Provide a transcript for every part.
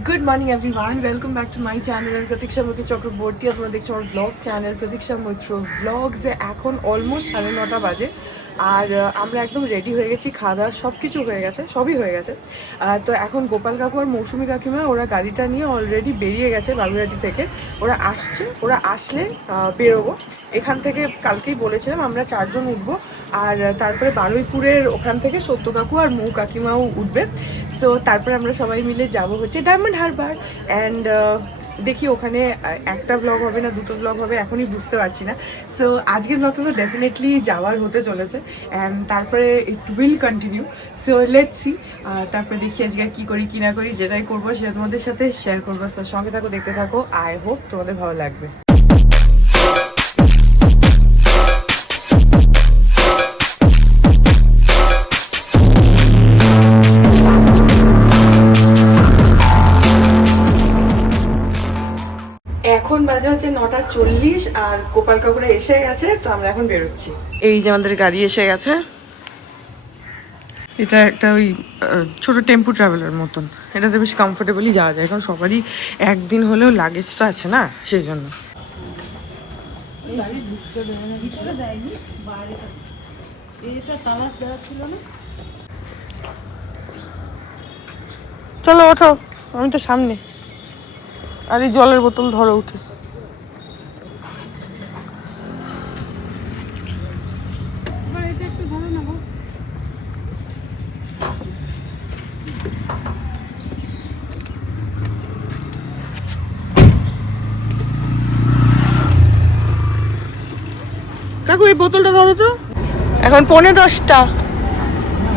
Good morning everyone, welcome back to my channel and Pratiksha Mitra Chakraborty আপনারা দেখছেন আমার blog channel Pratiksha Mitra Vlogs এখন almost 9:30 বাজে আর আমরা একদম রেডি হয়ে গেছি, খাওয়া দাওয়া সব কিছু হয়ে গেছে, সবই হয়ে গেছে। তো এখন গোপাল কাকু আর মৌসুমী কাকিমা ওরা গাড়িটা নিয়ে অলরেডি বেরিয়ে গেছে বালুরঘাটি থেকে। ওরা আসছে, ওরা আসলে বেরোবো। এখান থেকে কালকেই বলেছিলাম আমরা 4 জন উঠবো আর তারপরে বারুইপুরের ওখান থেকে সত্য কাকু আর মৌ কাকিমাও উঠবে। সো তারপরে আমরা সবাই মিলে যাব হচ্ছে ডায়মন্ড হারবার অ্যান্ড দেখি ওখানে একটা ব্লগ হবে না দুটো ব্লগ হবে এখনই বুঝতে পারছি না। সো আজকের ব্লগটা তো ডেফিনেটলি যাওয়ার হতে চলেছে অ্যান্ড তারপরে it will continue. So let's see, তারপরে দেখি আজকে কী করি কী না করি, যেটাই করবো সেটা তোমাদের সাথে শেয়ার করবো। সো সঙ্গে থাকো, দেখতে থাকো, আই হোপ তোমাদের ভালো লাগবে। এখন বাজে হচ্ছে 9:40 আর গোপাল কাকুরা এসে গেছে, তো আমরা এখন বেরোচ্ছি। এই যে আমাদের গাড়ি এসে গেছে, এটা একটা ওই ছোট টেম্পু ট্রাভেলার মতন, এটাতে বেশ কমফোর্টেবলি যাওয়া যায়। এখন সবারই একদিন হলেও লাগেজ তো আছে না, সেই জন্য। চলো ওঠো, আমি তো সামনে। আর এই জলের বোতল ধরো উঠে। কাকু এই বোতলটা ধরো তো। এখন 9:45,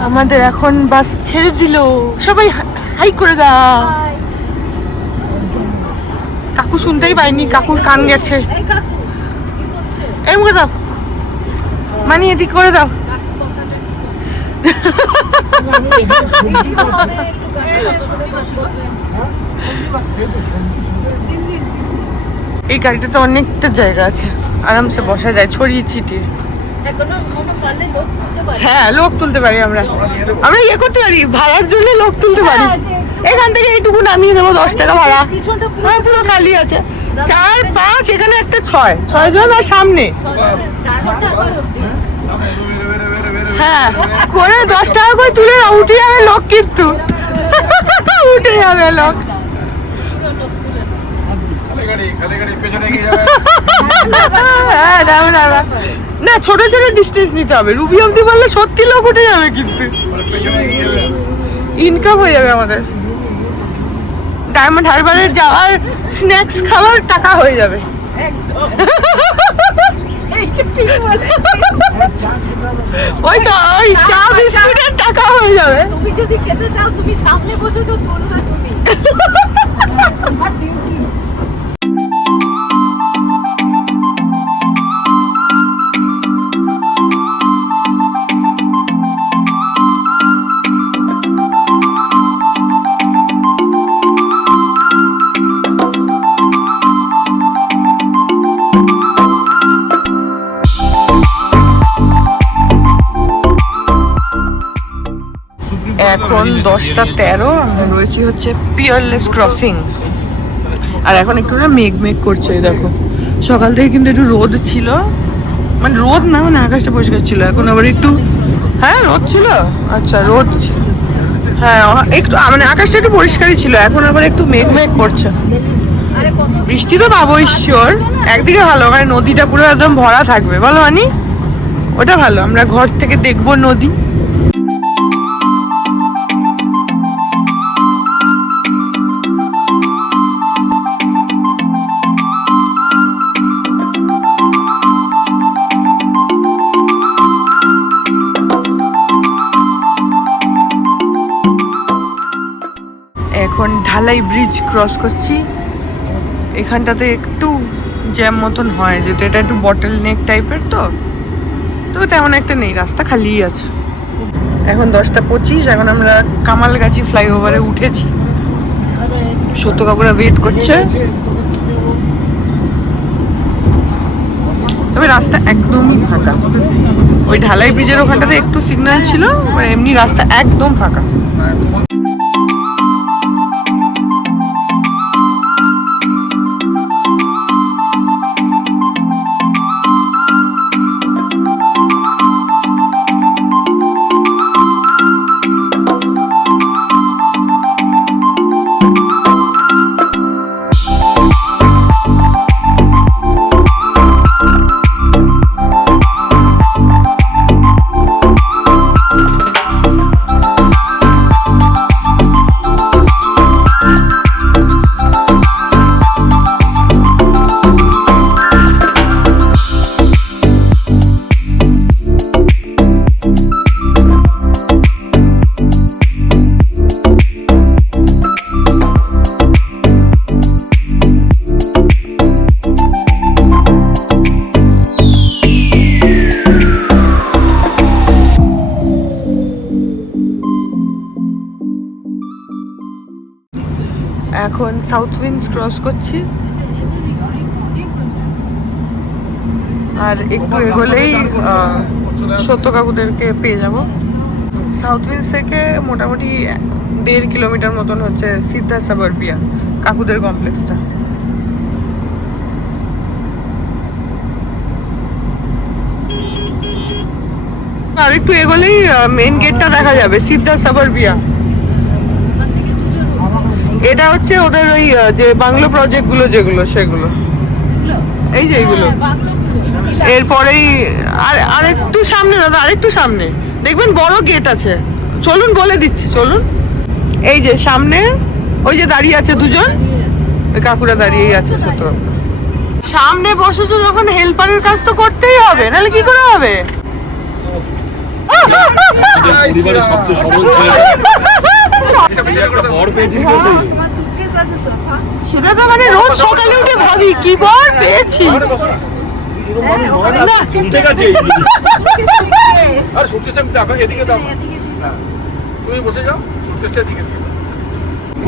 আমাদের এখন বাস ছেড়ে দিল। সবাই হাই করে দাও। কাকু শুনতেই পাইনি, কাকুর কান গেছে। এরকম করে দাও, মানে এদিক করে দাও। এই গাড়িটাতে অনেকটা জায়গা আছে, আরামসে বসা যায় ছড়িয়ে ছিটিয়ে। হ্যাঁ, লোক তুলতে পারি আমরা ইয়ে করতে পারি, ভাড়ার জন্য লোক তুলতে পারি। এখান থেকে এইটুকু নামিয়ে দেবো, 10 টাকা ভাড়া। হ্যাঁ, পুরো খালি আছে। 4, 5, এখানে একটা 6 জন আর সামনে। হ্যাঁ, করে 10 টাকা করে তুলে উঠে যাবে লোক, কিন্তু উঠে যাবে লোক। না, ছোট ছোট ডিস্টেন্স নিতে হবে। রুবি অব্দি বললে সত্যি লোক উঠে যাবে, কিন্তু ইনকাম হয়ে যাবে আমাদের। ডায়মন্ড হারবারে যাওয়ার স্ন্যাক্স খাওয়ার টাকা হয়ে যাবে। ওই তো, ওই চা বিস্কুটের টাকা হয়ে যাবে। তুমি যদি খেতে চাও তুমি সামনে বসে তো তোলবা তুমি। এখন 10:13, আমরা রয়েছি হচ্ছে পিয়ারলেস ক্রসিং। আর এখন একটু না মেঘ মেঘ করছে, দেখো। সকাল থেকে কিন্তু একটু রোদ ছিল, মানে রোদ না, মানে আকাশটা পরিষ্কার ছিল। এখন আবার একটু, হ্যাঁ রোদ ছিল, আচ্ছা রোদ ছিল, হ্যাঁ একটু, মানে আকাশটা একটু পরিষ্কারই ছিল। এখন আবার একটু মেঘ মেঘ করছে। বৃষ্টি তো পাবো ঈশ্বর। একদিকে ভালো, মানে নদীটা পুরো একদম ভরা থাকবে, বলো মানি, ওটা ভালো। আমরা ঘর থেকে দেখবো নদী। এখন ঢালাই ব্রিজ ক্রস করছি। এখানটাতে একটু জ্যাম মতন হয়, যেহেতু এটা একটু বটল নেক টাইপের, তো তেমন একটা নেই, রাস্তা খালিই আছে। এখন 10:25, এখন আমরা কামালগাছি ফ্লাইওভারে উঠেছি। সত্য কাকুরা ওয়েট করছে। তবে রাস্তা একদমই ফাঁকা। ওই ঢালাই ব্রিজের ওখানটাতে একটু সিগন্যাল ছিল, এমনি রাস্তা একদম ফাঁকা। এখন সাউথ উইন্ডস ক্রস করছি, আর একটু এগোলেই সত্য কাকুদেরকে পেয়ে যাব। সাউথ উইন্ডস থেকে মোটামুটি 1.5 কিলোমিটার মতন হচ্ছে সিদ্ধা সাবারবিয়া কাকুদের কমপ্লেক্সটা। আর একটু এগোলেই মেইন গেটটা দেখা যাবে, সিদ্ধা সাবারবিয়া। এটা হচ্ছে ওদের ওই যে বাংলো প্রজেক্ট গুলো যেগুলো সেগুলো, এই যে এইগুলো। এরপরেই আর একটু সামনে দাদা, আরেকটু সামনে দেখবেন বড় গেট আছে। চলুন বলে দিচ্ছি, চলুন। এই যে সামনে ওই যে দাঁড়িয়ে আছে দুজন, ওই কাকুরা দাঁড়িয়েই আছে। ছোট সামনে বসেছো যখন, হেল্পারের কাজ তো করতেই হবে, নাহলে কি করে হবে? পরিবারের সবচেয়ে সরল ছেলে বর পেয়েছিস বলতে সেটা তো মানে রোজ সকালে উঠে ভাবি কি বর পেয়েছি। ঠিক আছে আর সুটকেস আমি টাকা এদিকে দাও, তুমি বসে যাও, সুটকেসটা এদিকে দিও।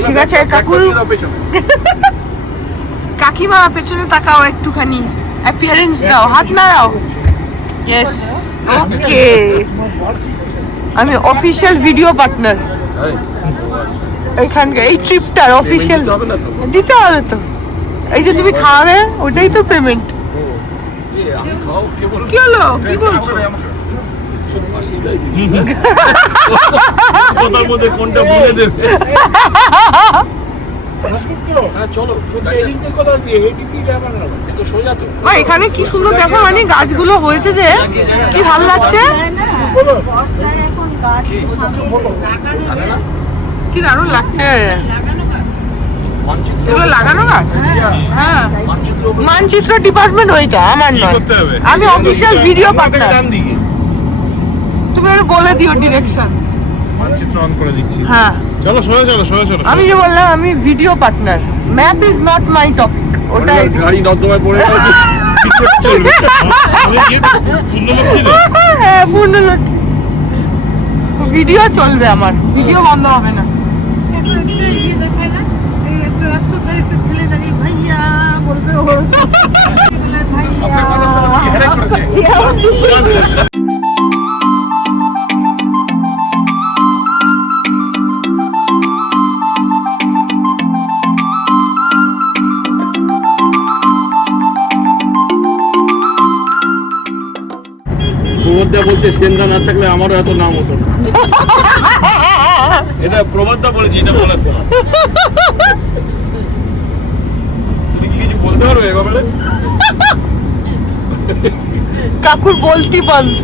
ঠিক আছে কাকু, কাকিমা পেছনে তাকাও, একটুখানি অ্যাপিয়ারেন্স দাও, হাত নাড়াও। ইয়েস, ওকে। আমি অফিশিয়াল ভিডিও পার্টনার এইখানকার, এই ট্রিপটার অফিশিয়াল। দিতে হবে তো, এই যে তুমি খাওয়াবে ওটাই তো পেমেন্ট। কি হলো, কি বলছো? কথার মধ্যে কোনটা বলে দেবে। চলো এখানে কি সুন্দর দেখো, মানে গাছগুলো হয়েছে যে কি ভালো লাগছে, কি দারুণ লাগছে। এগুলো লাগানো গাছ? হ্যাঁ, মানচিত্র ডিপার্টমেন্ট ওইটা আমার নয়, আমি অফিশিয়াল ভিডিও পার্টনার। তুমি আর বলে দিও ডিরেকশন। মানচিত্র অন করে দিচ্ছি। হ্যাঁ চলো সোজা চলো, সোজা চলো। আমি যে বললাম আমি video partner, map is not my topic. ওটাই গাড়ি নর্দমায় পড়ে গেছে, চলবে। হ্যাঁ, পূর্ণ লোক ভিডিও চলবে, আমার ভিডিও বন্ধ হবে না। প্রবাদদা বলছে সেনদা না থাকলে আমারও এত নাম হতো না। এটা প্রবাদদা বলেছি, এটা বলার কথা। তুমি কি কিছু বলতে পারবে এ ব্যাপারে? কাকুর বলতি বন্ধ।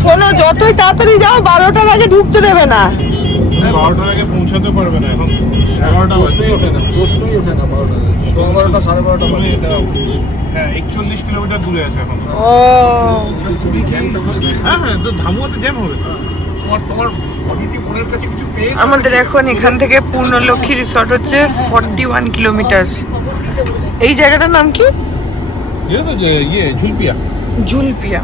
শোনো, যতই তাড়াতাড়ি যাও 12টার আগে ঢুকতে দেবে না। 12টার আগে পৌঁছাতে পারবে না, এখন 11টা প্রশ্নই ওঠে না, প্রশ্নই ওঠে না। 12টা 12:30 12:30 মানে এটা হ্যাঁ 41 কিলোমিটার দূরে আছে এখন। ও হ্যাঁ হ্যাঁ, তো ধামুয়াতে জ্যাম হবে। তোমার অদিতি বোনের কাছে কিছু পেয়েছো? আমাদের এখন এখান থেকে পূর্ণলক্ষ্মী রিসর্ট হচ্ছে 41 কিলোমিটার। এই জায়গাটার নাম কি? এটা তো ইয়ে ঝুলপিয়া। ঝুলপিয়া।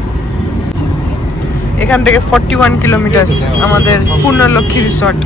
এখান থেকে 41 কিলোমিটার আমাদের পূর্ণলক্ষ্মী রিসর্ট।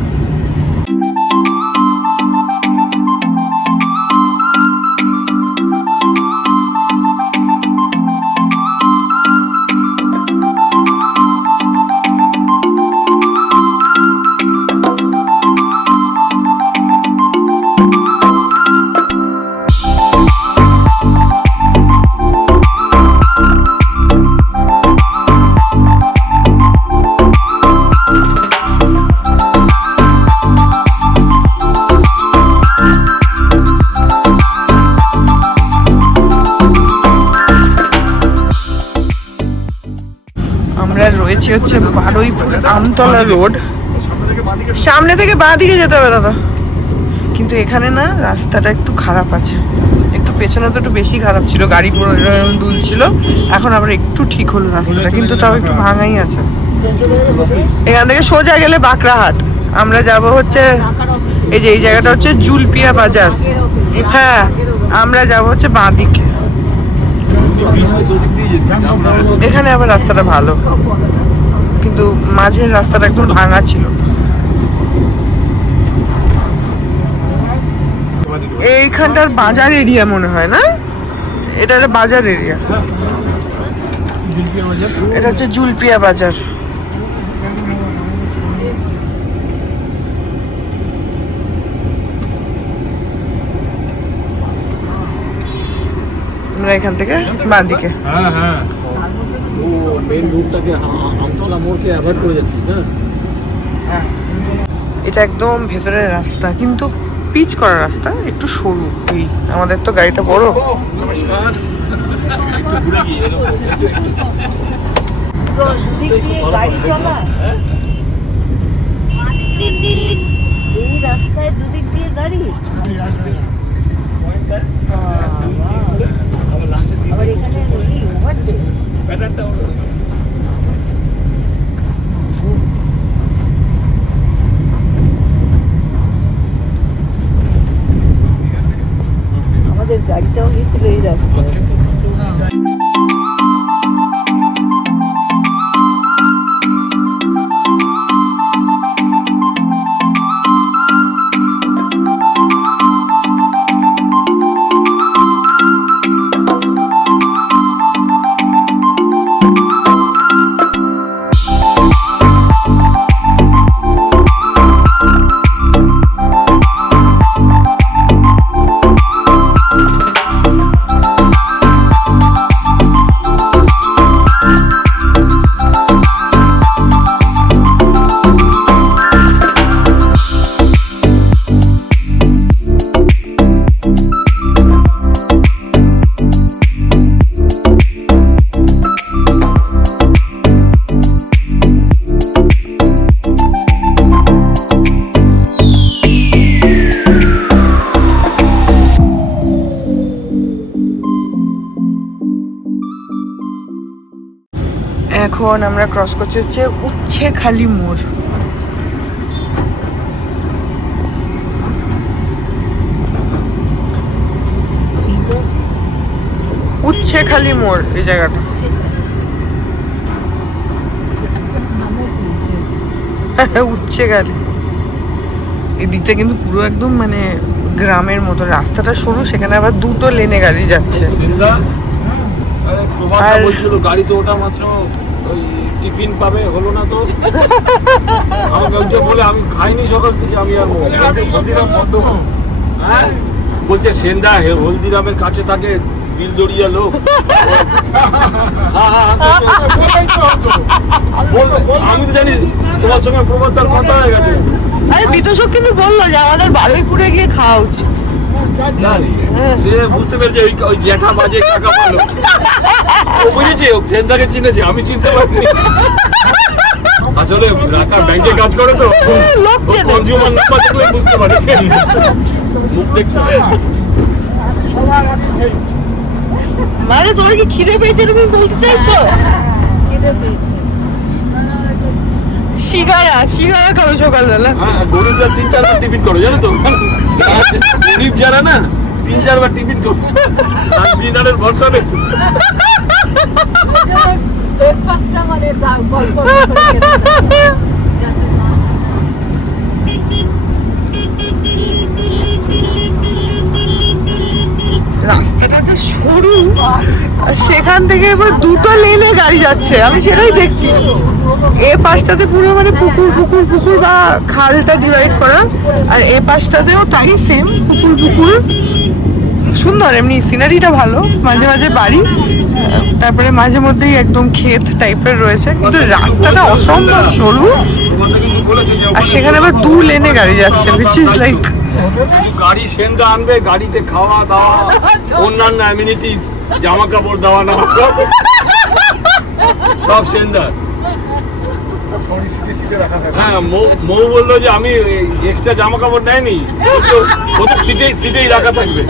আমরা রয়েছি হচ্ছে বারুইপুর আমতলা রোড। সামনে থেকে বাঁ দিকে যেতে হবে দাদা, কিন্তু এখানে না রাস্তাটা একটু খারাপ আছে, একটু পেছনে তো একটু বেশি খারাপ ছিল, গাড়ি পুরো দুল ছিল। এখন আবার একটু ঠিক হলো রাস্তাটা, কিন্তু তাও একটু ভাঙাই আছে। এখান থেকে সোজা গেলে বাঁকড়াহাট। আমরা যাব হচ্ছে এই যে এই জায়গাটা হচ্ছে জুলপিয়া বাজার। হ্যাঁ, আমরা যাব হচ্ছে বাঁ দিকে। এখানে আবার রাস্তাটা ভালো, কিন্তু মাঝের রাস্তাটা একদম ভাঙা ছিল। এইখানটার বাজার এরিয়া মনে হয় না, এটা একটা বাজার এরিয়া। এটা হচ্ছে জুলপিয়া বাজার। আমরা এখান থেকে বাঁ দিকে। হ্যাঁ হ্যাঁ, ও মেইন রুটটাকে আমতলা মোড়কে অ্যাভয়েড করে যাচ্ছিস না? এটা একদম ভেতরের রাস্তা, কিন্তু পিচ করা রাস্তা, একটু সরু। এই আমাদের তো গাড়িটা বড়। নমস্কার। একটু ঘুরে গিয়ে গাড়ি চলা এই রাস্তায় দুদিক দিয়ে গাড়ি, আবার এখানে ওভারটেক। আমাদের গাড়িটাও গেছিল এই রাস্তায়। এখন আমরা ক্রস করছি হচ্ছে উচ্ছেখালি মোড়। উচ্ছেখালি মোড় এই জায়গাটা। উচ্ছেখালি এই দিকটা কিন্তু পুরো একদম মানে গ্রামের মতো, রাস্তাটা সরু, সেখানে আবার দুটো লেনে গাড়ি যাচ্ছে। আর বলছিল গাড়িতে ওটা মাত্র ওই টিফিন পাবে, হলো না তো। আমাকে ওই যে বলে আমি খাইনি সকাল থেকে, আমি আর হলদিরাম বন্ধ। হ্যাঁ বলছে সেন্দা হলদিরামের কাছে থাকে দিলদরিয়া লোক। আমি তো জানি তোমার সঙ্গে প্রবর্তার কথা হয়ে গেছে। আরে বিতোষক কিন্তু বললো যে আমাদের বারুইপুরে গিয়ে খাওয়া উচিত। সে বুঝতে পেরেছে ওই জ্যাঠা বাজে কাকা বলো, ও বুঝেছে, ও সেন্দাকে চিনেছে, আমি চিনতে পারিনি। আসলে রাকা ব্যাংকে কাজ করে তো, কনজিউমার নাম্বার দেখলে বুঝতে পারে, মুখ দেখতে। মানে তোমার কি খিদে পেয়েছে তুমি বলতে চাইছো? খিদে পেয়েছে। সিগারা সিগারা খাও সকালবেলা। হ্যাঁ, গরিবরা 3-4 বার টিফিন করো জানো তো। গরিব যারা না 3-4 বার টিফিন করো, আর ডিনারের ভরসা নেই। ব্রেকফাস্টটা মানে গল্প রাস্তাটা যে সরু, সেখান থেকে এবার দুটো লেনে গাড়ি যাচ্ছে, আমি সেটাই দেখছি। এ পাশটাতে পুরো মানে পুকুর পুকুর পুকুর বা খালটা ডিভাইড করা, আর এ পাশটাতেও তাই সেম পুকুর পুকুর। সুন্দর, এমনি সিনারিটা ভালো, মাঝে মাঝে বাড়ি, তারপরে মাঝে মধ্যেই একদম ক্ষেত টাইপের রয়েছে, কিন্তু রাস্তাটা অসম্ভব সরু, আর সেখানে আবার দু লেনে গাড়ি যাচ্ছে, which is like গাড়ি সেন্দা আনবে, গাড়িতে খাওয়া দাওয়া, অন্যান্য অ্যামিনিটিস, জামা কাপড় দেওয়া না সব সেন্দা। হ্যাঁ, মৌ বললো যে আমি এক্সট্রা জামা কাপড় নেয়নি, ওদের সিটেই রাখা থাকবে।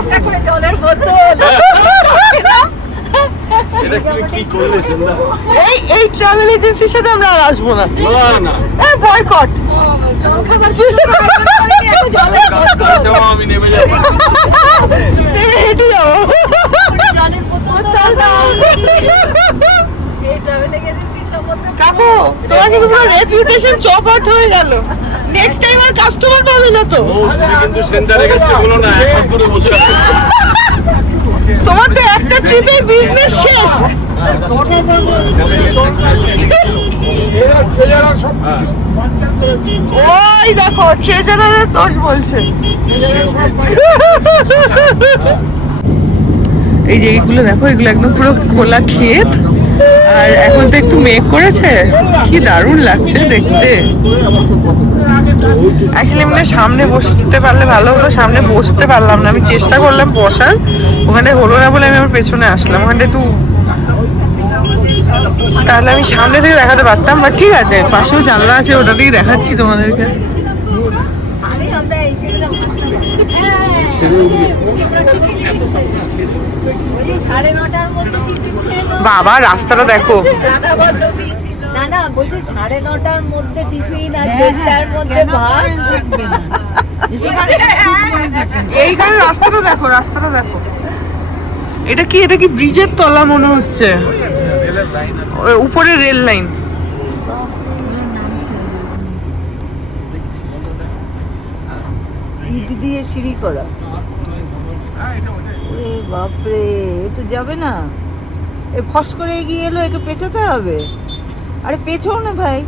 একটা করে জলের বোতল। এটা কি করলে সেন্দা? এই ট্রাভেল এজেন্সির সাথে আমরা আর আসবো না, না বয়কট। জল খাবার শুরু করে জলের বোতল। আমি নেমে যাবো। হেঁটে যাবো। জলের বোতল তো এই ট্রাভেলে গেছি সমুদ্র কাকু তোমার কিন্তু পুরো রেপুটেশন চপাট হয়ে গেল, নেক্সট টাইম আর কাস্টমার পাবে না তো। ও তুমি কিন্তু সেন্টারে গেছে বলো না, এক হাত ধরে বসে আছে। তোমার তো একটা ট্রিপে বিজনেস শেষ। ওই দেখো ট্রেজারারের দোষ বলছে। এই যে এইগুলো দেখো, এগুলো একদম পুরো খোলা ক্ষেত, আর এখন তো একটু মেঘ করেছে, কি দারুণ লাগছে দেখতে। অ্যাকচুয়ালি মানে সামনে বসতে পারলে ভালো হতো, সামনে বসতে পারলাম না, আমি চেষ্টা করলাম বসার, ওখানে হলো না বলে আমি আমার পেছনে আসলাম, ওখানে একটু তাহলে আমি সামনে থেকে দেখাতে পারতাম, বাট ঠিক আছে পাশেও জানলা আছে, ওটা দিয়েই দেখাচ্ছি তোমাদেরকে। আরে আমরা এই সেগুলো সাড়ে 9টার মধ্যে টিফিন খেলো। বাবা রাস্তাটা দেখো, রাধা বল্লভী ছিল। না না বলছি 9:30টার মধ্যে টিফিন আর 1:30টার মধ্যে ভাত। এইখানে রাস্তাটা দেখো, রাস্তাটা দেখো, এটা কি ব্রিজের তলা মনে হচ্ছে, উপরে রেল লাইন। ইট দিয়ে সিঁড়ি করা। ওরে বাপরে, এ তো যাবে না, এ ফস করে এগিয়ে এলো, একে পেছোতে হবে। আরে পেছো না ভাই,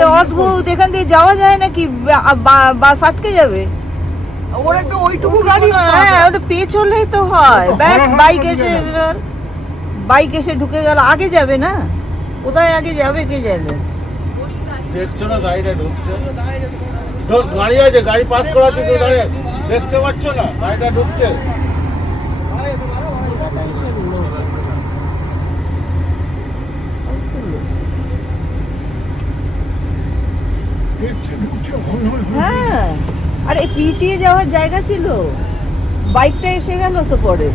এ অদ্ভুত, এখান দিয়ে যাওয়া যায় নাকি? বাস আটকে যাবে। ওর একটা ওইটুকু গাড়ি, হ্যাঁ ওটা পেছলেই তো হয়, ব্যাস বাইক এসে ঢুকে গেল, আগে যাবে না, কোথায় আগে যাবে কে জানে। দেখছো না গাড়িটা ঢুকছে, গাড়ি আছে, গাড়ি পাস করাচ্ছে তো, দাঁড়িয়ে দেখতে পাচ্ছ না গাড়িটা ঢুকছে। হ্যাঁ আরে পিছিয়ে যাওয়ার জায়গা ছিল, বাইকটা এসে গেল তো পরে।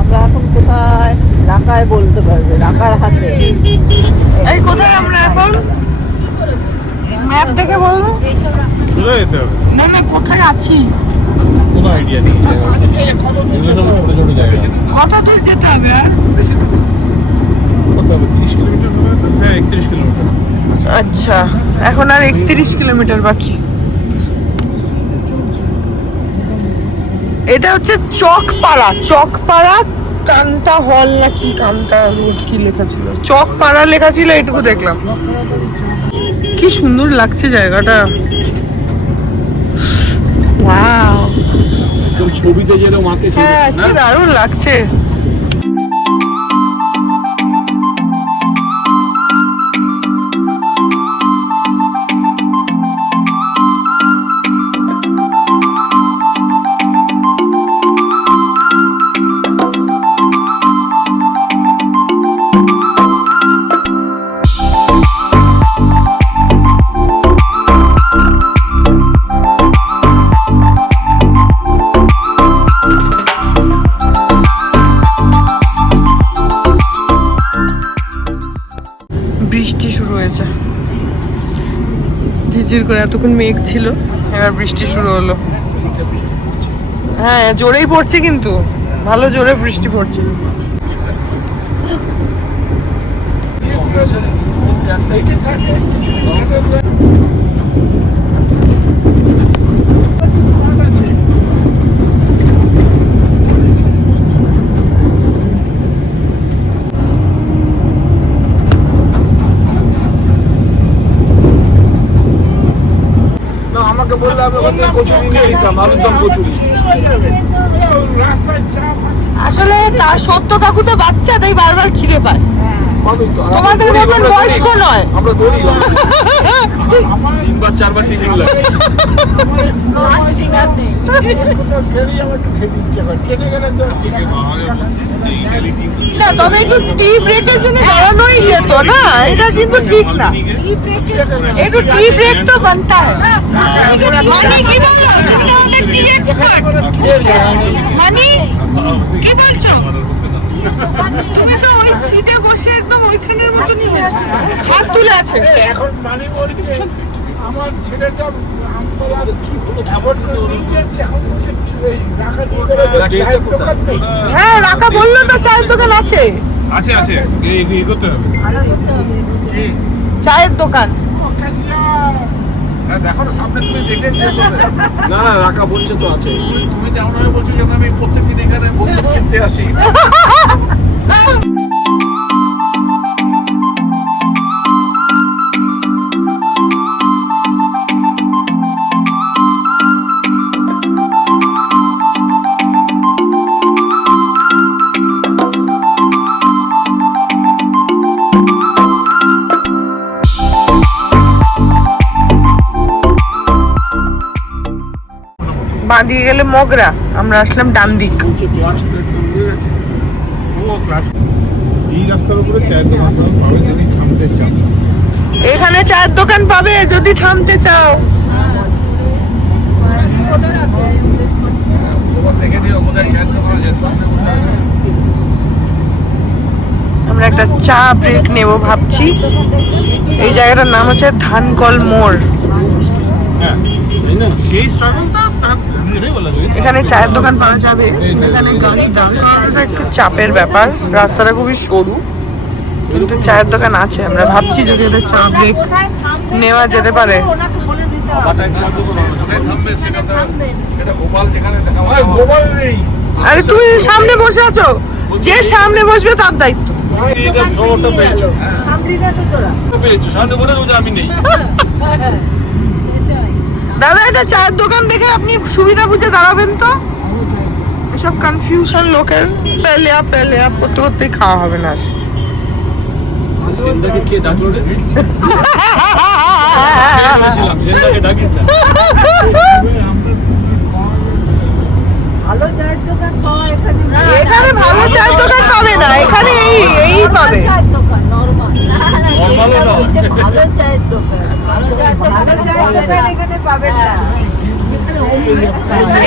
আমরা এখন কোথায়? রাকায় বলতে পারবে, রাকার হাতে। এই কোথায় আমরা এখন? ম্যাপ দেখে বলবো। চলে যেতে হবে, না না কোথায় আছি, কোনো আইডিয়া নেই। ছোট ছোট জায়গা, কত দূর যেতে হবে আর? কত হবে, 30 কিলোমিটার হবে তো? হ্যাঁ 31 কিলোমিটার। আচ্ছা এখন আর 31 কিলোমিটার বাকি। এটা হচ্ছে চকপাড়া কান্তা হল নাকি কান্তা রোড কি লেখা ছিল, চকপাড়া লেখা ছিল, এটুকু দেখলাম। কি সুন্দর লাগছে জায়গাটা, ওয়াও। ছবিতে যেরকম আঁকে হ্যাঁ কি দারুণ লাগছে। বৃষ্টি শুরু হয়েছে, ঝিরঝির করে, এতক্ষণ মেঘ ছিল, এবার বৃষ্টি শুরু হলো। হ্যাঁ জোরেই পড়ছে, কিন্তু ভালো জোরে বৃষ্টি পড়ছে। আমাকে বললে আমি ওখান থেকে কচুরি নিয়ে নিতাম, আলুর দম কচুরি। আসলে তার সত্য কাকু তো বাচ্চা, তাই বারবার খিদে পায়। পাবেই তো। আর আমরা তোমাদের গরিব, মতন আমরা বয়স্ক গরিব। নয়। আমরা গরিব। 3-4 টিফিন লাগে। না তবে একটু টি ব্রেকের জন্য দাঁড়ানোই যেত না, এটা কিন্তু ঠিক না। একটু টি ব্রেক তো বানতা है। মানি কি বলো, তুমি তাহলে টি এক্সপার্ট। মানি কি বলছো? তুমি তো ওই সিটে বসে একদম ওইখানের মতনই হয়েছে, হাত তুলে আছে। এখন মানে বলছে আমার ছেলেটা আমতলা অ্যাভয়েড করে নিয়ে যাচ্ছে, এখন বলছে এই রাখা নিয়ে গেলে চায়ের দোকান নেই। হ্যাঁ রাকা বললো তো চায়ের দোকান আছে। আছে আছে, এই করতে হবে। চায়ের দোকান হ্যাঁ দেখো না সামনে, তুমি দেখে নিয়ে চলে। না না, রাখা বলছে তো আছে। তুমি তেমন ভাবে বলছো যেন আমি প্রত্যেকদিন এখানে বন্ধু কিনতে আসি। বাঁধিয়ে গেলে মগরা, আমরা আসলাম ডান দিক। বলছে ক্লাস প্ল্যাটফর্ম হয়ে গেছে। ও ক্লাস এই রাস্তার উপরে চায়ের দোকান পাবে যদি থামতে চাও। এখানে চায়ের দোকান পাবে যদি থামতে চাও। তোমার দেখে নিও কোথায় চায়ের দোকান আছে, সামনে বসে আছে। আমরা একটা চা ব্রেক নেব ভাবছি। এই জায়গাটার নাম হচ্ছে ধানকল মোড়। হ্যাঁ তাই না? সেই স্ট্রাগলটা তার এটাই বলা যায়। এখানে চায়ের দোকান পাওয়া যাবে, এখানে গাড়ি দাঁড় করানোটা একটু চাপের ব্যাপার, রাস্তাটা খুবই সরু, কিন্তু চায়ের দোকান আছে। আমরা ভাবছি যদি এদের চা ব্রেক নেওয়া যেতে পারে। সেটা গোপাল যেখানে দেখা হয়, গোপাল নেই। আরে তুমি সামনে বসে আছো, যে সামনে বসবে তার দায়িত্ব। এইটা খবরটা পেয়েছো? পেয়েছো, সামনে বলে দেবো যে আমি নেই। দাদা এটা চায়ের দোকান দেখে আপনি সুবিধা বুঝে দাঁড়াবেন তো। এসব কনফিউশন লোকের পেলে করতে করতেই খাওয়া হবে না। সেন্দাকে কে ডাকলো রে? বলেছিলাম সেন্দাকে ডাকিস না। ভালো চায়ের দোকান পাওয়া এখানে এখানে ভালো চায়ের দোকান পাবে না, এখানে এই পাবে। নরমালও না। ভালো চায়ের দোকান এখানে পাবে না।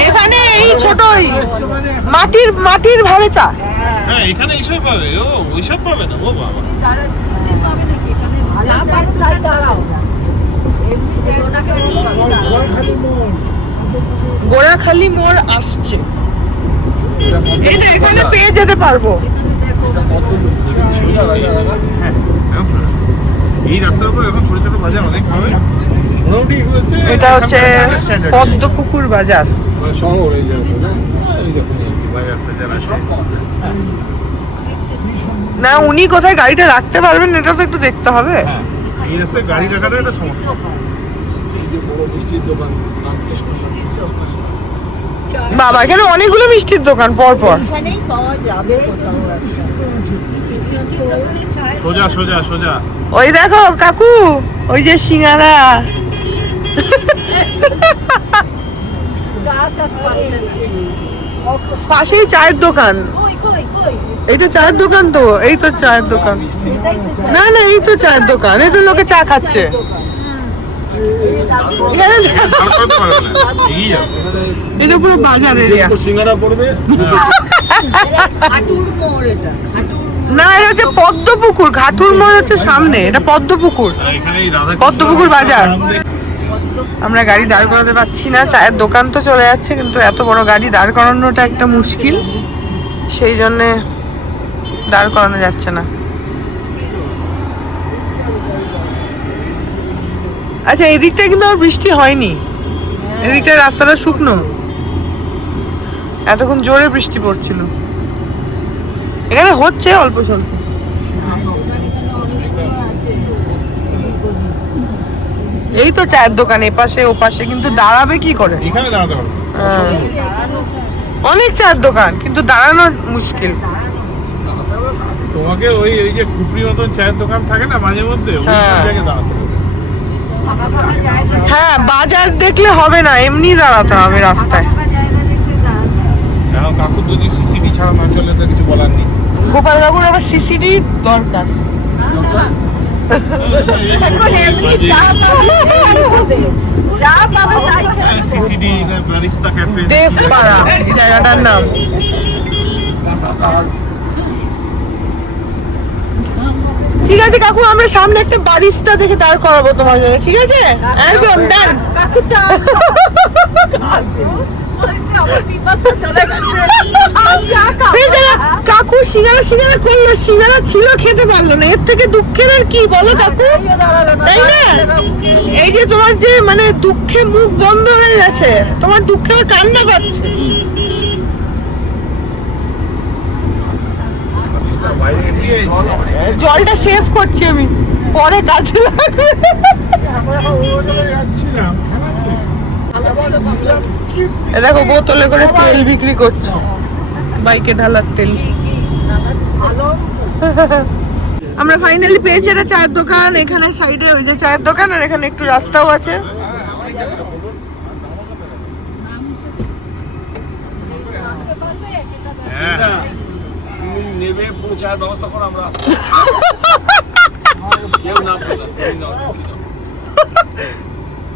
এখানে এই ছোটই মাটির ভাবে চা। হ্যাঁ এখানে এইসব পাবে, ও ওইসব পাবে না। ও বাবা, গোড়াখালি মোড় আসছে, এটা এখানে পেয়ে যেতে পারবো। সোজা রাইয়া রাখা। হ্যাঁ একদম সোজা। এই রাস্তার উপর এখন ছোট ছোট বাজার অনেক পাবে। মোটামুটি এটা হচ্ছে পদ্মপুকুর বাজার। মানে শহর এই জায়গাটা না? এই দেখুন এই বাজার টাজার আছে। না উনি কোথায় গাড়িটা রাখতে পারবেন এটা তো একটু দেখতে হবে। হ্যাঁ এই রাস্তায় গাড়ি রাখাটা একটা সমস্যা। এই যে বড় মিষ্টির দোকান, রামকৃষ্ণ। বাবা এখানে অনেকগুলো মিষ্টির দোকান পর পর। এখানেই পাওয়া যাবে কোথাও একটা। সোজা সোজা সোজা। ওই দেখো কাকু, ওই যে সিঙ্গারা। পাশেই চায়ের দোকান। এইটা চায়ের দোকান তো, এই তো চায়ের দোকান। না না এই তো চায়ের দোকান, এই তো লোকে চা খাচ্ছে। এখানে আর করতে পারবে না, এগিয়ে যাও। এটা পুরো বাজার এরিয়া। সিঙ্গারা পড়বে। খাটুর মোড় এটা, না এটা হচ্ছে পদ্মপুকুর, ঘাটুর মোড় হচ্ছে সামনে, এটা পদ্মপুকুর। আর এখানে এই রাধা পদ্মপুকুর বাজার। আমরা গাড়ি দাঁড় করাতে পারছি না, চায়ের দোকান তো চলে যাচ্ছে, কিন্তু এত বড় গাড়ি দাঁড় করানোটা একটা মুশকিল, সেই জন্যে দাঁড় করানো যাচ্ছে না। আচ্ছা এই দিকটা কিন্তু আর বৃষ্টি হয়নি, এদিকটা রাস্তাটা শুকনো, এতক্ষণ জোরে বৃষ্টি পড়ছিল। এখানে হচ্ছে অল্প স্বল্প। এই তো চায়ের দোকান এপাশে ওপাশে, কিন্তু দাঁড়াবে কি করে? এখানে দাঁড়াতে পারবে। অনেক চায়ের দোকান কিন্তু দাঁড়ানো মুশকিল। তো তোমাকে ওই ওই যে খুপড়ি মতন চায়ের দোকান থাকে না মাঝে মধ্যে ওই হ্যাঁ। জায়গায় দাঁড়াতে হবে। ফাঁকা ফাঁকা জায়গা, হ্যাঁ, বাজার দেখলে হবে না, এমনি দাঁড়াতে হবে রাস্তায়। ফাঁকা জায়গা দেখে দাঁড়াতে হবে। এখন কাকুর যদি সিসিটি ছাড়া না চলে তো কিছু বলার নেই। গোপাল বাবুর আবার সিসিডি দরকার। সিসিডি বারিস্তা ক্যাফে দেবপাড়া জায়গাটার নাম। ঠিক আছে কাকু, আমরা সামনে একটা বারিস্তা দেখে দাঁড় করাবো তোমার জন্য, ঠিক আছে? একদম ডান। কাকু সিঙ্গারা সিঙ্গারা করলো, সিঙ্গারা ছিল খেতে পারলো না, এর থেকে দুঃখের আর কি বলো কাকু, তাই না? এই যে তোমার যে মানে দুঃখে মুখ বন্ধ হয়ে গেছে, তোমার দুঃখে আমার কান্না পাচ্ছে। বাইরে দিয়ে জলটা সেভ করছি আমি, পরে কাজে লাগবে। যাচ্ছিলাম এ দেখো বোতলে করে তেল বিক্রি করছে, বাইকে ঢালার তেল। আমরা ফাইনালি পেয়েছি একটা চায়ের দোকান, এখানে সাইডে ওই যে চায়ের দোকান, আর এখানে একটু রাস্তাও আছে। তুমি নেবে পুরো চায়ের ব্যবস্থা করো, আমরা কেউ নাম বলে না, তুমি নাও, তুমি নাও।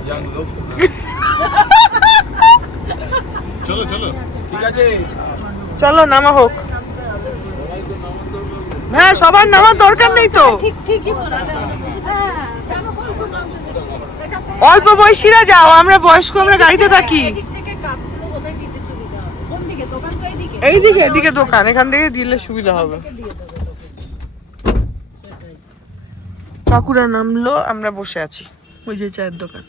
Young লোক। চলো চলো ঠিক আছে, চলো নামা হোক। হ্যাঁ, সবার নামার দরকার নেই তো, অল্প বয়সীরা যাও, আমরা বয়স্ক, আমরা গাড়িতে থাকি। এইদিকে, এদিকে দোকান, এখান থেকে দিলে সুবিধা হবে। কাকুরা নামলো, আমরা বসে আছি ওই যে চায়ের দোকান।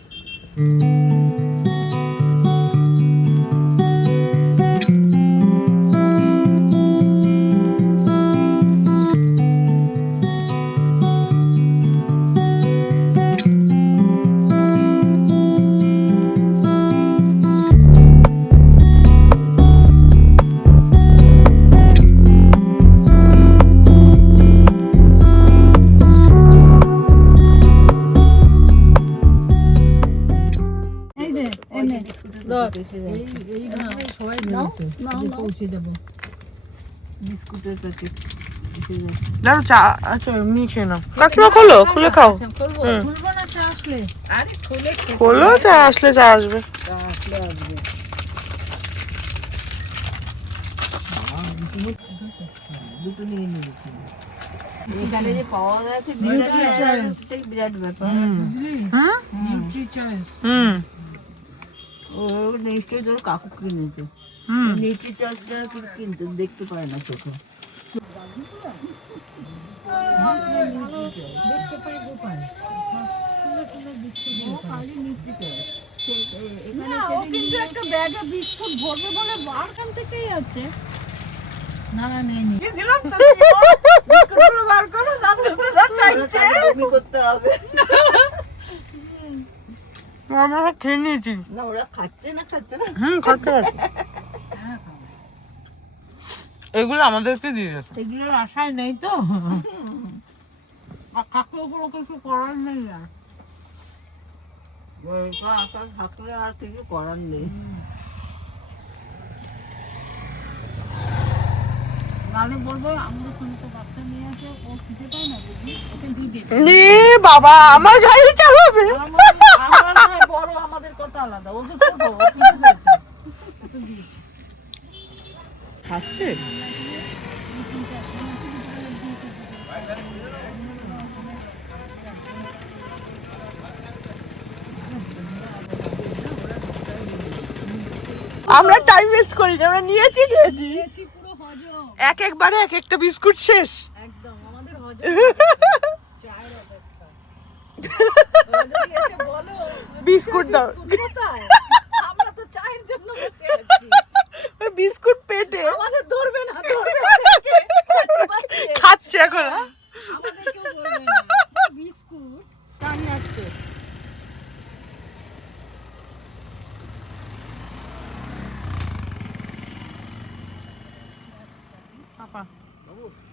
বিস্কুটের প্যাকেট দাঁড়ো, চা আচ্ছা এমনি খেয়ে নাও। কাকিমা খোলো, খুলে খাও। হুম। খোলো, চা আসলে চা আসবে। দুটো নিয়ে নিয়েছি। এখানে যে পাওয়া গেছে বিরাট ব্যাপার। হ্যাঁ? হুম ও নিশ্চয়ই তোর কাকু কিনেছে। হুম। নিউট্রি চার্জটা কিনতে দেখতে পায় না চোখে। বমি করতে হবে। আমরা সব খেয়ে নিয়েছি। না ওরা খাচ্ছে না খাচ্ছে আছে। এগুলো আমাদেরকে দিয়ে গেছে। এগুলোর আশায় নেই তো, কাকুর উপর কিছু করার নেই আর। থাকলে আর কিছু করার নেই। নালে বলবো আমাদের সঙ্গে বাচ্চা নিয়ে আসে, ও খেতে পায় না বুঝি, ওকে দিয়ে দিই। বাবা, আমার গাড়ি চালাবে। আমরা না হয় বড়, আমাদের কথা আলাদা, ওদের ছোট, ও খেতে পেয়েছে, ওকে দিয়েছি। খাচ্ছে। আমরা টাইম ওয়েস্ট করি না, আমরা নিয়েছি খেয়েছি। পুরো হজম, এক একবারে এক একটা বিস্কুট শেষ। একদম আমাদের হজম। চায়ের অপেক্ষা। ওরা যদি এসে বলো, বিস্কুট দাও। কোথায়? আমরা তো চায়ের জন্য বসে আছি। বিস্কুট পেটে আমাদের ধরবে না, ধরবে ওদেরকে। খাচ্ছে এখন। আমাদেরকেও বলবে না। বিস্কুট টানি আসছে।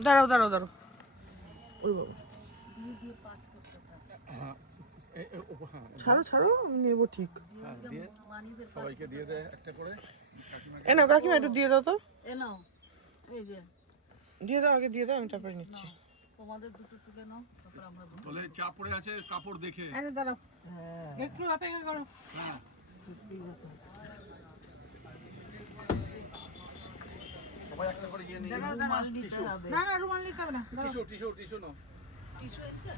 দাঁড়াও দাঁড়াও দাঁড়াও, ওই বাবা, দিয়ে দিয়ে পাস করতে থাকে। ছাড়ো ছাড়ো, আমি নেবো ঠিক। মানিদের পাস সবাইকে দিয়ে দেয় একটা করে। এ নাও কাকিমা, একটু দিয়ে দাও তো। এ নাও, এই যে দিয়ে দাও, আগে দিয়ে দাও, আমি তারপরে নিচ্ছি। তোমাদের দুটো তুলে নাও, তারপর আমরা দুটো। বলে চা পড়ে আছে কাপড় দেখে। আরে দাঁড়াও, একটু অপেক্ষা করো। সবাই একটা করে গিয়ে নিয়ে রুমাল নিতে হবে। না না, রুমাল নিতে হবে না। টিস্যু নাও। টিস্যু আছে?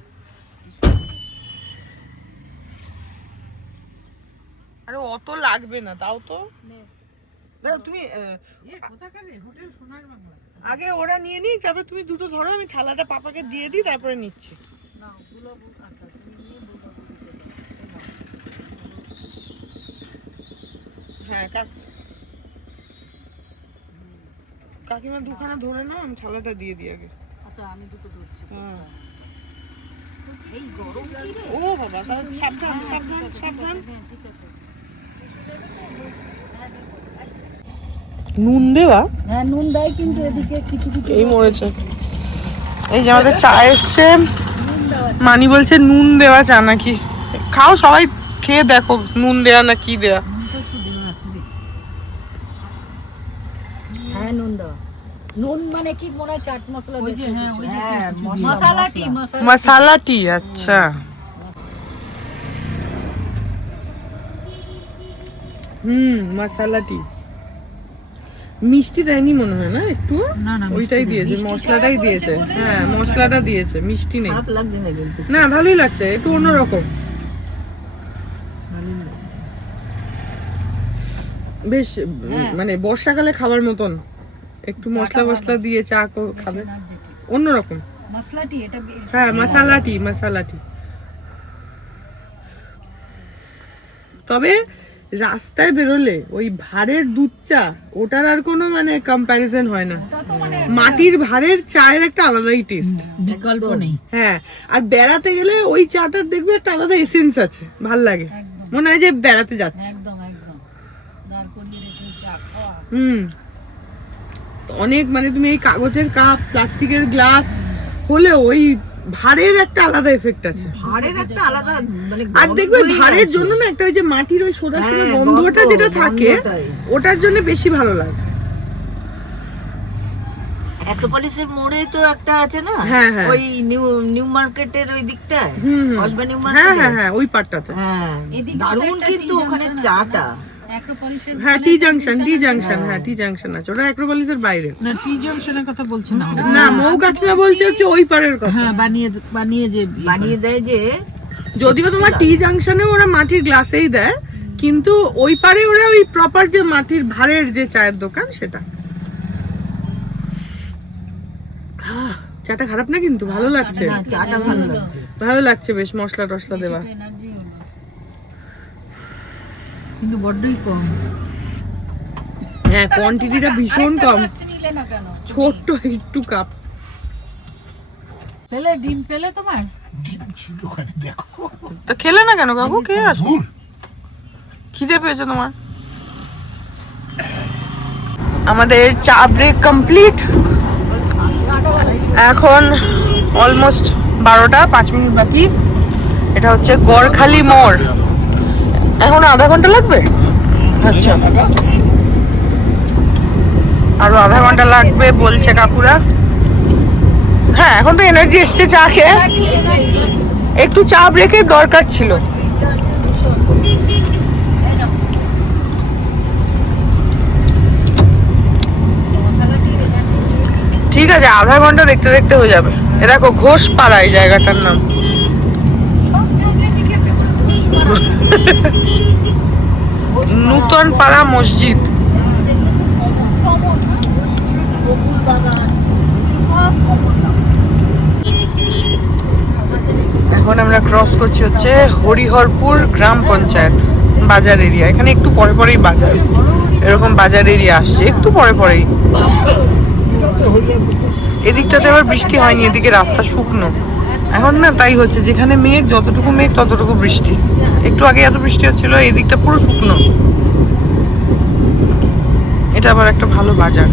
আরে অত লাগবে না, দাও তো। নে। দাও তুমি, আগে ওরা নিয়ে নিই, তারপর তুমি দুটো ধরো, আমি থালাটা পাপাকে দিয়ে দিই, তারপরে নিচ্ছি। নাও, বুলাবু, আচ্ছা তুমি নিয়ে বুলাবু দিতে দাও। হ্যাঁ কাকিমা দুখানা ধরে নাও, আমি থালাটা দিয়ে দিই আগে। আচ্ছা আমি দুটো ধরছি। হুম। এই গরম কি রে? ও বাবা, তাহলে সাবধান সাবধান সাবধান। হ্যাঁ, ঠিক আছে। নুন দেওয়া, হ্যাঁ নুন দেয়, কিন্তু এদিকে কিছু কিছু এই মরেছে। এই যে আমাদের চা এসছে, নুন দেওয়া আছে। মানি বলছে নুন দেওয়া চা নাকি। খাও সবাই, খেয়ে দেখো নুন দেওয়া না কি দেওয়া। নুনটা একটু দেওয়া আছে রে। হ্যাঁ নুন দেওয়া। নুন মানে কি মনে হয় চাট মশলা ওই যে, হ্যাঁ ওই যে মশলা টি, মশালা টি, আচ্ছা। মশালা টি। মিষ্টি দেয়নি মনে হয় না একটু, না না ওইটাই দিয়েছে, মশলাটাই দিয়েছে। হ্যাঁ মশলাটা দিয়েছে, মিষ্টি নেই। খারাপ লাগছে না কিন্তু। না ভালোই লাগছে, একটু অন্যরকম, বেশ মানে বর্ষাকালে খাবার মতন। একটু মশলা মশলা দিয়ে চা খাবে, অন্যরকম। মশলা টি এটা হ্যাঁ মশালা টি, মশালা টি। তবে রাস্তায় বেরোলে ওই ভাড়ের দুধ চা, ওটার আর কোনো মানে কম্প্যারিজন হয় না। মাটির ভাড়ের চায়ের একটা আলাদাই টেস্ট, বিকল্প নেই। হ্যাঁ। আর বেড়াতে গেলে ওই চাটার দেখবে একটা আলাদা এসেন্স আছে, ভাল লাগে, একদম মনে হয় যে বেড়াতে যাচ্ছে। একদম একদম দাঁড় করিয়ে রেখে চা খাওয়া। অনেক মানে তুমি এই কাগজের কাপ, প্লাস্টিকের গ্লাস হলে ওই ভাড়ের একটা আলাদা এফেক্ট আছে। ভাড়ের একটা আলাদা মানে আর দেখবে ভাড়ের জন্য না একটা ওই যে মাটির ওই সোদা সোদা গন্ধটা যেটা থাকে, ওটার জন্য বেশি ভালো লাগে। অ্যাক্রোপলিসের মোড়ে তো একটা আছে না, হ্যাঁ, হ্যাঁ। ওই নিউ মার্কেটের ওই দিকটায়, কসবা নিউ হ্যাঁ মার্কেট। হ্যাঁ হ্যাঁ, ওই পার্টটাতে। হ্যাঁ এদিকে দারুণ একটা কিন্তু টি ওখানে জাংশন আছে চাটা। অ্যাক্রোপলিসের হ্যাঁ টি জাংশন, টি জাংশন, হ্যাঁ টি জাংশন আছে, ওটা অ্যাক্রোপলিসের বাইরে। না টি জাংশনের কথা বলছি না। না মৌ কাকিমা বলছে হচ্ছে ওই পারের কথা। হ্যাঁ বানিয়ে দেয় যে, যদিও তোমার টি জাংশনে ওরা মাটির গ্লাসেই দেয়, কিন্তু ওই পারে ওরা ওই প্রপার যে মাটির ভাড়ের যে চায়ের দোকান সেটা। চাটা খারাপ না কিন্তু, ভালো লাগছে, না চাটা ভালো লাগছে। ভালো লাগছে, বেশ মশলা টশলা দেওয়া। এনার্জি হলো কিন্তু বড্ডই কম। হ্যাঁ কোয়ান্টিটিটা ভীষণ কম, নিলে না কেন? ছোট্ট একটু কাপ। পেলে ডিম পেলে তোমার? তো খেলে না কেন কাকু, খেয়ে আসো, খিদে পেয়েছে তোমার। আমাদের চা ব্রেক কমপ্লিট, এখন অলমোস্ট 12টা 5 মিনিট বাকি। এটা হচ্ছে গড়খালি মোড়। এখন আধা ঘন্টা লাগবে, আচ্ছা আরো আধা ঘন্টা লাগবে বলছে কাকুরা। হ্যাঁ এখন তো এনার্জি এসছে চা খেয়ে, একটু চা ব্রেকের দরকার ছিল। ঠিক আছে, আধা ঘন্টা দেখতে দেখতে হয়ে যাবে। এ দেখো ঘোষপাড়া এই জায়গাটার নাম। নূতন পাড়া মসজিদ। এখন আমরা ক্রস করছি হচ্ছে হরিহরপুর গ্রাম পঞ্চায়েত বাজার এরিয়া। এখানে একটু পরে পরেই বাজার, এরকম বাজার এরিয়া আসছে একটু পরে পরেই। এদিকটাতে আবার বৃষ্টি হয়নি, এদিকে রাস্তা শুকনো এখন না, তাই হচ্ছে যেখানে মেঘ, যতটুকু মেঘ ততটুকু বৃষ্টি। একটু আগে এত বৃষ্টি হচ্ছিল, এদিকটা পুরো শুকনো। এটা আবার একটা ভালো বাজার।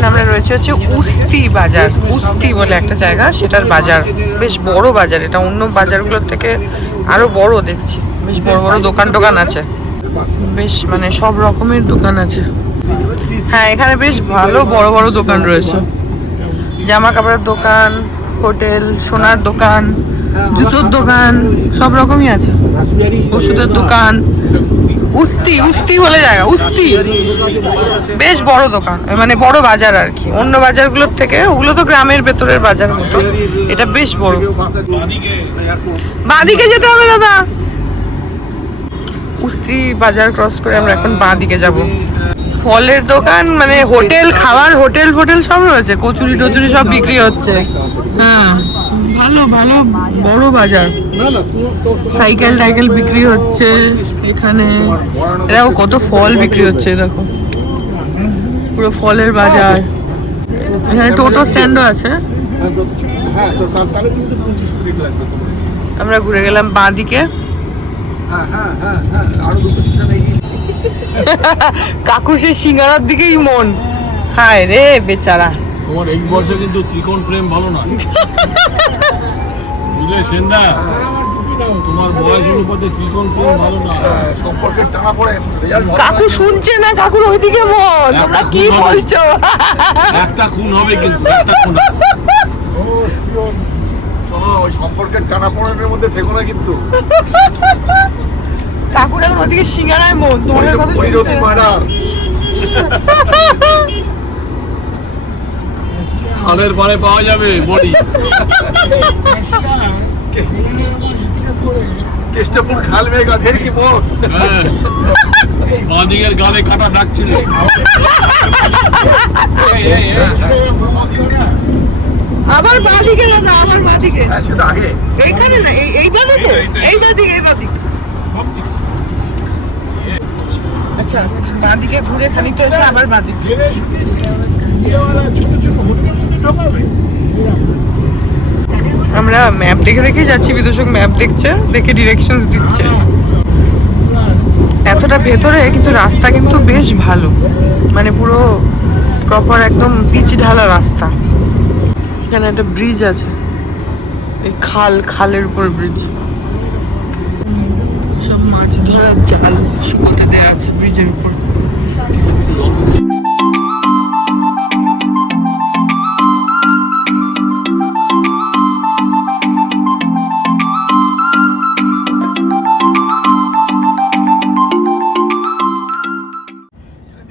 এখন আমরা রয়েছে হচ্ছে উস্তি বাজার, উস্তি বলে একটা জায়গা, সেটার বাজার, বেশ বড় বাজার এটা, অন্য বাজারগুলোর থেকে আরো বড় দেখছি, বেশ বড় বড় দোকান টোকান আছে, বেশ মানে সব রকমের দোকান আছে। হ্যাঁ এখানে বেশ ভালো বড় বড় দোকান রয়েছে, জামা কাপড়ের দোকান, হোটেল, সোনার দোকান, জুতোর দোকান, সব রকমই আছে, ওষুধের দোকান। উস্তি, উস্তি বলে জায়গা, উস্তি বেশ বড় দোকান, মানে বড় বাজার আর কি, অন্য বাজারগুলোর থেকে, ওগুলো তো গ্রামের ভেতরের বাজার মতো, এটা বেশ বড়। বাঁদিকে যেতে হবে দাদা, উস্তি বাজার ক্রস করে আমরা এখন বাঁদিকে যাব। ফলের দোকান মানে হোটেল, খাবার হোটেল ফোটেল সব রয়েছে, কচুরি টচুরি সব বিক্রি হচ্ছে। হ্যাঁ ভালো ভালো বড় বাজার, সাইকেল টাইকেল বিক্রি হচ্ছে এখানে, এরাও কত ফল বিক্রি হচ্ছে দেখো, পুরো ফলের বাজার। এখানে টোটো স্ট্যান্ডও আছে। আমরা ঘুরে গেলাম বাঁদিকে, কাকু সে সিঙ্গারার দিকেই মন, হায় রে বেচারা। তোমার এই বয়সে কিন্তু ত্রিকোণ প্রেম ভালো না, বুঝলে সেন্দা, তোমার বয়স অনুপাতে ত্রিকোণ প্রেম ভালো না, সম্পর্কের টানা পড়ে। কাকু শুনছে না, কাকুর ওইদিকে মন, তোমরা কি বলছো? একটা খুন হবে কিন্তু, একটা খুন হবে। শোনো, ওই সম্পর্কের টানা পড়েনের মধ্যে থেকো না কিন্তু। কাকুর এখন ওদিকে সিঙ্গারায় মন, তোমাদের কথা শুনছে না। খালের পাড়ে পাওয়া যাবে বডি, কেষ্টপুর খাল মেয়ে গাধের কি মত। বাঁদিকের গালে কাটা দাগ ছিল। আবার বাঁদিকে দাদা, আবার বাঁদিকে, সেটা আগে এইখানে না, এই বাঁদিকে, এই বাঁদিকে, এই বাঁদিকে। আচ্ছা বাঁদিকে ঘুরে খানিকটা এসে আবার বাঁদিকে। আমরা ম্যাপ দেখে দেখে যাচ্ছি, বিদূষক ম্যাপ দেখছে, দেখে ডিরেকশনস দিচ্ছে। এতটা ভেতরে কিন্তু রাস্তা কিন্তু বেশ ভালো, মানে পুরো প্রপার একদম পিচ ঢালা রাস্তা। এখানে একটা ব্রিজ আছে, এই খালের উপর ব্রিজ, সব মাছ ধরার জাল শুকোতে দেওয়া আছে ব্রিজের উপর।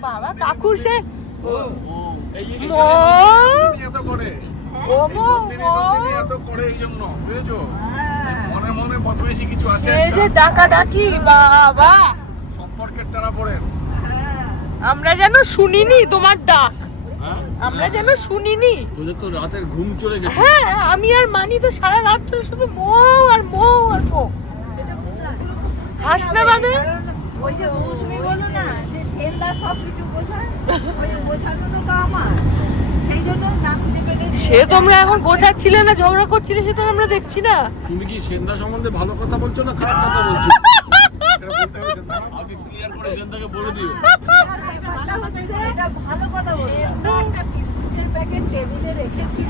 বাবা কাকুর সে এত করে এত করে এই জন্য, বুঝেছো? মনে মনে কত বেশি কিছু আছে, সে যে ডাকা ডাকি বাবা, সম্পর্কের টানা পড়ে। আমরা যেন শুনিনি তোমার ডাক, আমরা যেন শুনিনি। তোদের তো রাতের ঘুম চলে গেছে। হ্যাঁ আমি আর মানি তো সারা রাত ধরে শুধু মৌ আর মৌ আর মৌ, হাস না বাদে। ওই যে মৌসুমি বলো না যে সেন্দা সবকিছু বোঝায়, ওই বোঝানোটা তো আমার, সেই জন্য না খুঁজে পেলে। সে তোমরা এখন বোঝাচ্ছিলে না, ঝগড়া করছিলে, সে তো আমরা দেখছি না। তুমি কি সেন্দা সম্বন্ধে ভালো কথা বলছো না খারাপ কথা বলছো? আগে ক্লিয়ার করে সেন্দাকে বলে দিও। এটা ভালো কথা বলে, একটা বিস্কুটের প্যাকেট টেবিলে রেখেছিল,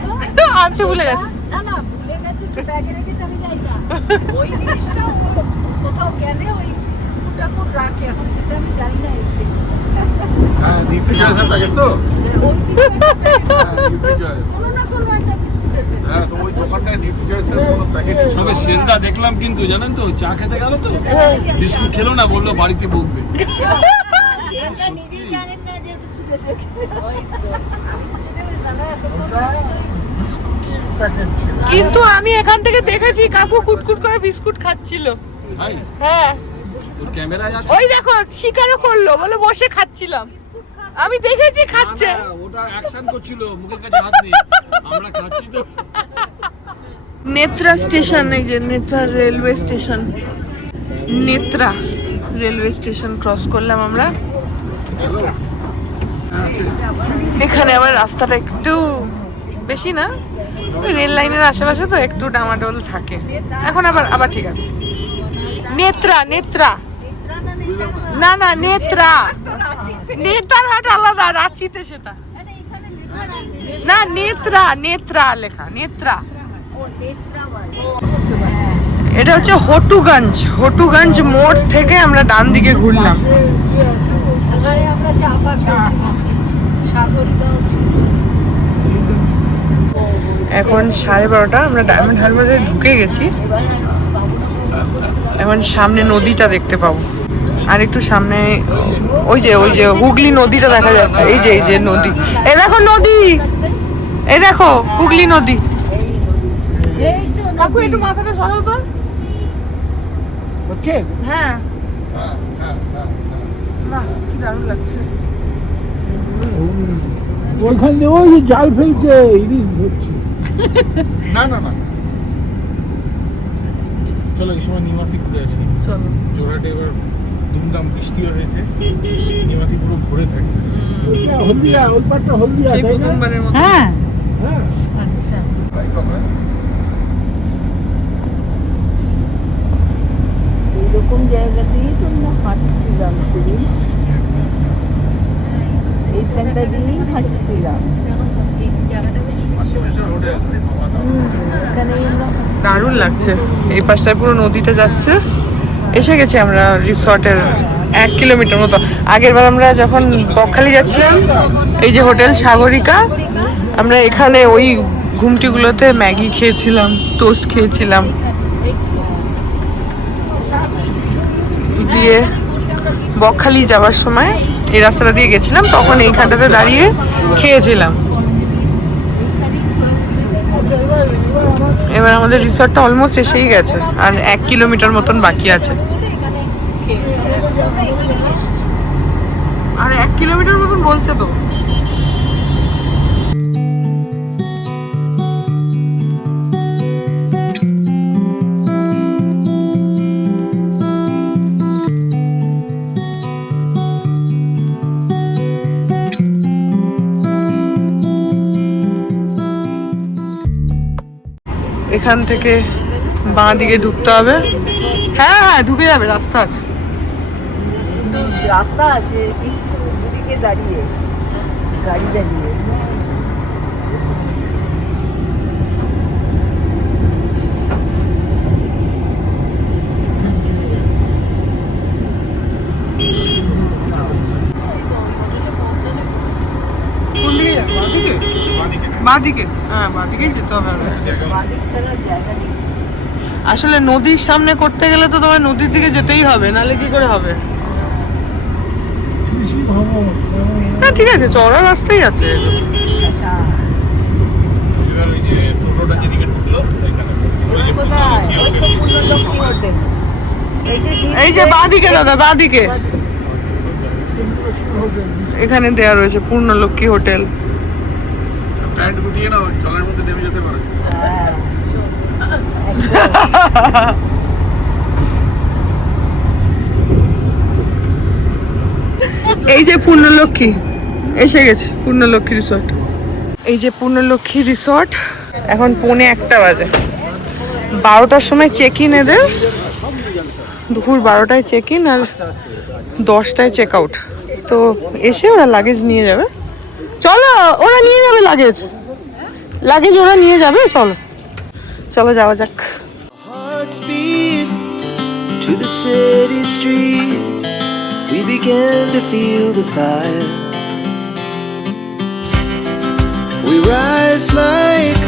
আনতে ভুলে গেছে। না না ভুলে গেছে কি ব্যাগে রেখেছে আমি জানি না, ওই জিনিসটা কোথাও গেলে ওই ঠাকুর রাখে, এখন সেটা আমি জানি না। এসেছে হ্যাঁ, নিউট্রিশনের প্যাকেট তো। ওই নিউট্রিজয়। কোনো না কোনো একটা বিস্কুটের প্যাকেট। হ্যাঁ, তো ওই দোকানটায় নিউট্রিজয়ের কোনো প্যাকেট তবে সেন্দা দেখলাম কিন্তু, জানেন তো, চা খেতে গেল তো বিস্কুট খেলো না, বললো বাড়িতে বকবে। সেটা নিজেই জানেন না যে ওটা তুলেছে। ওই তো সেটা দাদা এতক্ষণ প্যাকেট ছিল। কিন্তু আমি এখান থেকে দেখেছি কাকু কুটকুট করে বিস্কুট খাচ্ছিল। ভাই হ্যাঁ তোর ক্যামেরায় আছে? ওই দেখো স্বীকারও করলো, বলে বসে খাচ্ছিলাম, আমি দেখেছি খাচ্ছে। না, না, ওটা অ্যাকশন করছিল মুখের কাছে হাত নিয়ে। আমরা খাচ্ছি তো। নেত্রা স্টেশন, এই যে Netra railway station, Netra railway station cross করলাম আমরা। এখানে আবার রাস্তাটা একটু বেশি না, ওই রেল লাইনের আশেপাশে তো একটু ডামাডোল থাকে, এখন আবার ঠিক আছে। নেত্রা, নেত্রা, না না নেত্রা, নেতারহাট আলাদা, রাঁচিতে সেটা আরে এখানে লেখা আছে না, নেত্রা, নেত্রা লেখা, নেত্রা। ও নেত্রাবাড়ি। এটা হচ্ছে হটুগঞ্জ, হটুগঞ্জ মোড় থেকে আমরা ডান দিকে ঘুরলাম। এখানে আমরা চা পা খেয়েছিলাম, সাগরিকাও ছিল। এখন 12:30, আমরা ডায়মন্ড হারবারে ঢুকে গেছি। এখন সামনে নদীটা দেখতে পাবো, আর একটু সামনে ওই যে হুগলি নদীটা দেখা যাচ্ছে। এই যে নদী, এই দেখো নদী, এই দেখো হুগলি নদী। এই তো কাকু একটু মাথাটা সরাও তো। হচ্ছে হ্যাঁ, বাহ কি দারুণ লাগছে। ওইখান দিয়ে ওই যে জাল ফেলছে, ইলিশ ধরছে। না না না, চলো এই সময় নিমাতি ঘুরে আসি। চলো। জোড়াটে এবার দুমদাম বৃষ্টিও হয়েছে, নিমাতি পুরো ভরে থাকে। ওইটা হলদিয়া, ওই পাটটা হলদিয়া, সেই তাই না? প্রথমবারের মতো। হ্যাঁ হ্যাঁ। আচ্ছা এইরকম জায়গাতেই তো আমরা হাঁটছিলাম সেদিন, এইখানটা দিয়েই হাঁটছিলাম। এখানেই আমরা দারুণ লাগছে। এই পাশটায় পুরো নদীটা যাচ্ছে। এসে গেছি আমরা রিসর্টের 1 কিলোমিটার মতো। আগের বার আমরা যখন বকখালি যাচ্ছিলাম, এই যে হোটেল সাগরিকা, আমরা এখানে ওই ঘুমটিগুলোতে ম্যাগি খেয়েছিলাম, টোস্ট খেয়েছিলাম, দিয়ে বকখালি যাওয়ার সময় এই রাস্তাটা দিয়ে গেছিলাম, তখন এইখানটাতে দাঁড়িয়ে খেয়েছিলাম। এবার আমাদের রিসর্টটা অলমোস্ট এসেই গেছে, আর 1 কিলোমিটার মতন বাকি আছে। আর 1 কিলোমিটার মতন বলছে তো। এখান থেকে বাঁ দিকে ঢুকতে হবে। হ্যাঁ ঢুকে যাবে, রাস্তা আছে। রাস্তা আছে, কিন্তু দুদিকে দাঁড়িয়ে গাড়ি দাঁড়িয়ে। কোন দিকে যাবে? বাঁ দিকে? বাঁ দিকে, হ্যাঁ বাঁ দিকেই যেতে হবে। বাদিক ছাড়া জায়গা নেই। আসলে নদীর সামনে করতে গেলে তো তোমার নদীর দিকে যেতেই হবে, নাহলে কি করে হবে? কৃষি ভবন। না ঠিক আছে, চড়া রাস্তাই আছে। এবার ওই যে টোটোটা যেদিকে ঢুকলো ওইখানে, ওই যে কোথায়? ওই তো পূর্ণলক্ষ্মী হোটেল। এই যে বাঁ দিকে দাদা, বাঁ দিকে এখানে দেয়া রয়েছে পূর্ণলক্ষ্মী হোটেল। প্যান্ট গুটিয়ে নাও, জলের মধ্যে নেমে যেতে পারে। হ্যাঁ। এই যে পূর্ণলক্ষ্মী, এসে গেছে পূর্ণলক্ষ্মী রিসর্ট। এই যে পূর্ণলক্ষ্মী রিসর্ট। এখন 1:45 বাজে। 12টার সময় চেক ইন এদের, দুপুর 12টায় চেক ইন আর 10টায় চেক আউট। তো এসে ওরা লাগেজ নিয়ে যাবে। চলো, ওরা নিয়ে যাবে লাগেজ, লাগেজ ওরা নিয়ে যাবে। চলো চলো যাওয়া যাক। Hearts beat to the city streets. We began to feel the fire. We rise like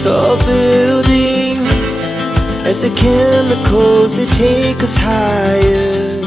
tall buildings as the chemicals they take us higher.